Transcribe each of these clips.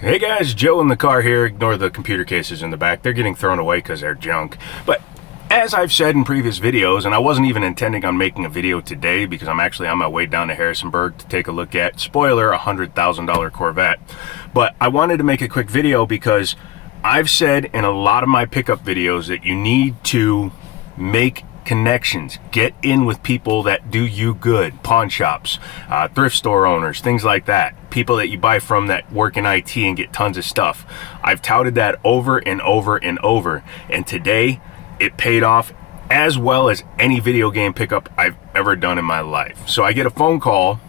Hey guys, Joe in the car here. Ignore the computer cases in the back. They're getting thrown away because they're junk. But as I've said in previous videos, and I wasn't even intending on making a video today because I'm actually on my way down to Harrisonburg to take a look at, spoiler, a $100,000 Corvette. But I wanted to make a quick video because I've said in a lot of my pickup videos that you need to make connections, get in with people that do you good, pawn shops, thrift store owners, things like that, people that you buy from that work in IT and get tons of stuff. I've touted that over and over and over, and today it paid off as well as any video game pickup I've ever done in my life. So I get a phone call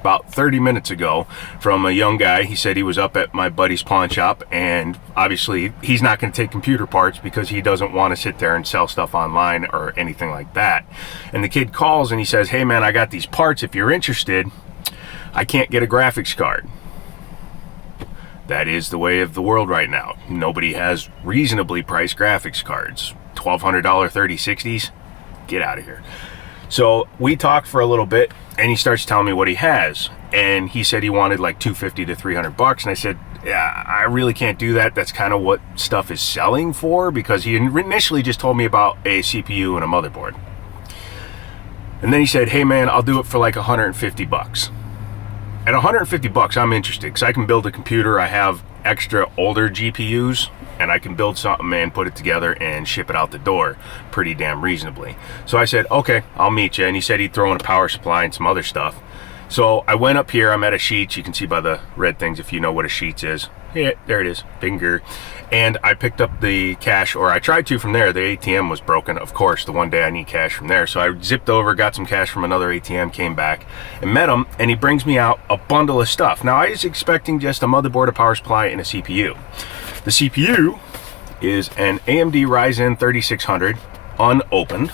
about 30 minutes ago from a young guy. He said he was up at my buddy's pawn shop, and obviously he's not going to take computer parts because he doesn't want to sit there and sell stuff online or anything like that. And the kid calls and he says, "Hey man, I got these parts. If you're interested, I can't get a graphics card." That is the way of the world right now. Nobody has reasonably priced graphics cards. $1,200 3060s? Get out of here. So we talked for a little bit, and he starts telling me what he has. And he said he wanted like $250 to $300. And I said, yeah, I really can't do that. That's kind of what stuff is selling for, because he initially just told me about a CPU and a motherboard. And then he said, hey man, I'll do it for like $150. At $150, I'm interested because I can build a computer. I have extra older GPUs, and I can build something and put it together and ship it out the door pretty damn reasonably. So I said, okay, I'll meet you. And he said he'd throw in a power supply and some other stuff. So I went up here. I'm at a Sheetz. You can see by the red things if you know what a Sheetz is. Yeah, there it is, finger. And I picked up the cash, or I tried to from there. The ATM was broken, of course. The one day I need cash from there. So I zipped over, got some cash from another ATM, came back and met him, and he brings me out a bundle of stuff. Now I was expecting just a motherboard, a power supply, and a CPU. The CPU is an AMD Ryzen 3600 unopened.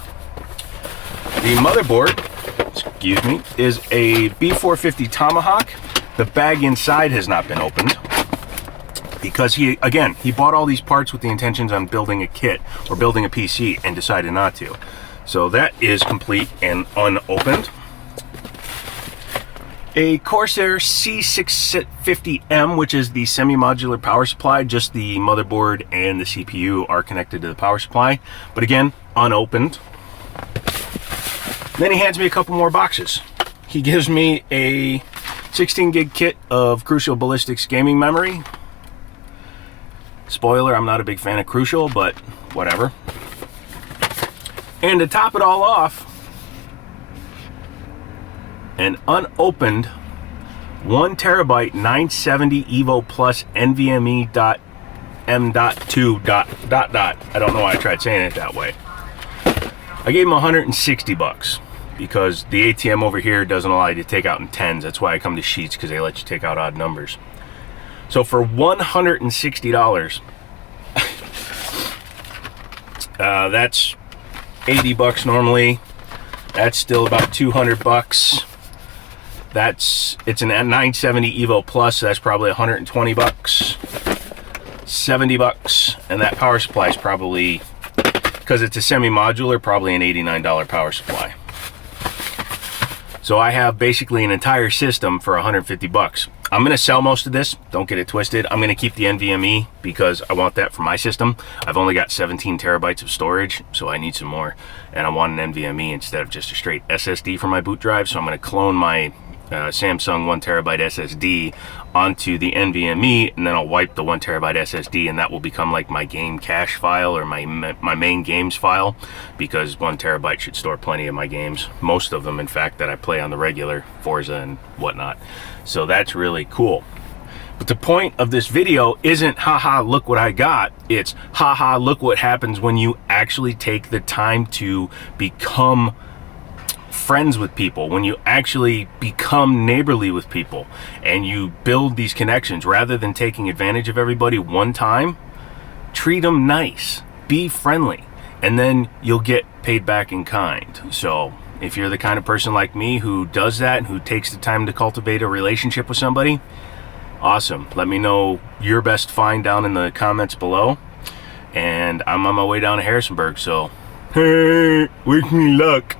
The motherboard, excuse me, is a B450 Tomahawk. The bag inside has not been opened because he bought all these parts with the intentions on building a kit or building a PC and decided not to. So that is complete and unopened. A Corsair C650M, which is the semi-modular power supply. Just the motherboard and the CPU are connected to the power supply, but again, unopened. Then he hands me a couple more boxes. He gives me a 16 gig kit of Crucial Ballistics gaming memory. Spoiler, I'm not a big fan of Crucial, but whatever. And to top it all off, an unopened 1 terabyte 970 Evo Plus NVMe .m.2 ... I don't know why I tried saying it that way. I gave him $160 because the ATM over here doesn't allow you to take out in tens. That's why I come to Sheetz, because they let you take out odd numbers. So for $160, that's $80 normally. That's still about $200. It's an 970 Evo Plus, so that's probably $120, $70, and that power supply is probably, because it's a semi-modular, probably an $89 power supply. So I have basically an entire system for $150. I'm going to sell most of this, don't get it twisted. I'm going to keep the NVMe because I want that for my system. I've only got 17 terabytes of storage, so I need some more. And I want an NVMe instead of just a straight SSD for my boot drive, so I'm going to clone my Samsung 1 terabyte SSD onto the NVMe, and then I'll wipe the 1 terabyte SSD, and that will become like my game cache file, or my main games file, because 1 terabyte should store plenty of my games, most of them in fact that I play on the regular, Forza and whatnot. So that's really cool. But the point of this video isn't haha look what I got, it's haha look what happens when you actually take the time to become friends with people, when you actually become neighborly with people and you build these connections. Rather than taking advantage of everybody one time, treat them nice, be friendly, and then you'll get paid back in kind. So if you're the kind of person like me who does that and who takes the time to cultivate a relationship with somebody, awesome. Let me know your best find down in the comments below, and I'm on my way down to Harrisonburg, so hey, wish me luck.